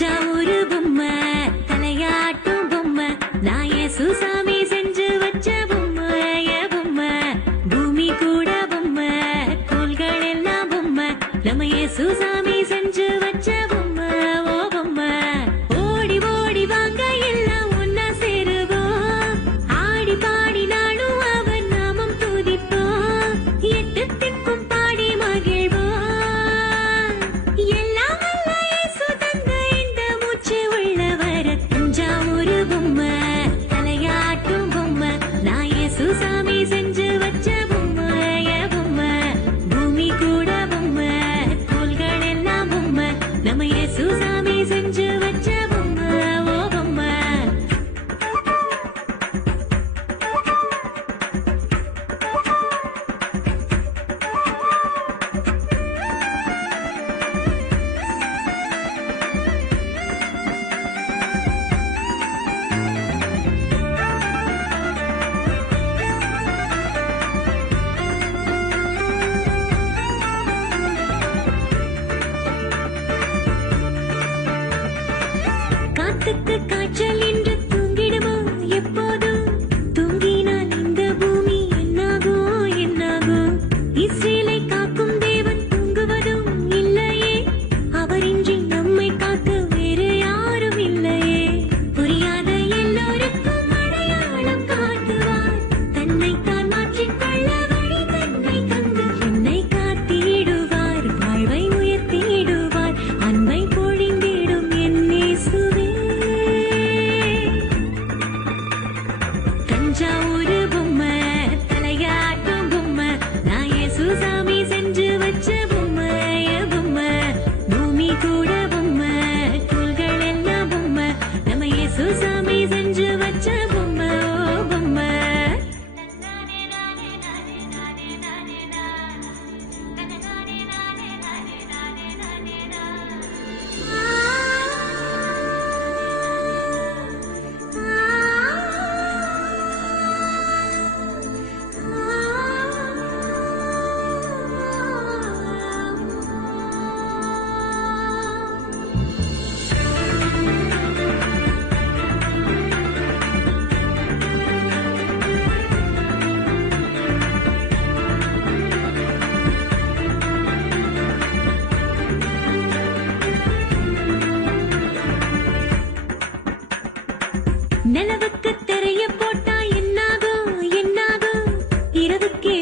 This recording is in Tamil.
தஞ்சாவூர் பொம்மை தலையாட்டும் பொம்மை நான் சுசாமி செஞ்சு வச்ச பொம்மை பொம்மை பூமி கூட பொம்மை கோள்கள் எல்லாம் பொம்மை நம்ம சுசாமி செஞ்சு வச்ச பொம்மை ஓ பொம்மை ஓடி ஓடி வாங்க எல்லாம் ஒன்னா சேருவோம் ஆடி பாடி நாளும் அவன் நாமம் துதிப்போம் எட்டு திக்கும் பாடி மகிழ்வோம் சுசாமி செஞ்சு வச்ச பொம்மை பொம்மை பூமி கூட பொம்மை கோள்கள் எல்லாம் பொம்மை நம்ம சுசாமி செஞ்சு வச்ச பொம்மை ஓ பொம்மை காய்ச்சல் என்று தூங்கிடுமோ எப்போதும் தூங்கினால் இந்த பூமி என்னாகும் என்னாகும் இஸ்ரேலை காக்கும் தேவன் தூங்குவதும் இல்லையே அவரின்றி நம்மை காக்க வேறு யாரும் இல்லையே புரியாத எல்லோருக்கும் அடையாளம் காட்டுவார் தன்னை தான் மாற்றிக்கொள்ள வழி தன்னை தந்து என்னை காத்திடுவார் வாழ்வை உயர்த்திடுவார் அன்பை பொழிந்திடும் என் இயேசுவே தஞ்சாவூர் பொம்மை தலையாட்டும் பொம்மை நான் சுசாமி செஞ்சு வச்ச பொம்மை பொம்மை பூமி கூட பொம்மை கோள்கள் எல்லாம் பொம்மை நம்ம சுசாமி செஞ்சு வச்ச பொம்மை ஓ பொம்மை நிலவுக்கு திரைய போட்டா என்னாகும் என்னாகும் இரவுக்கே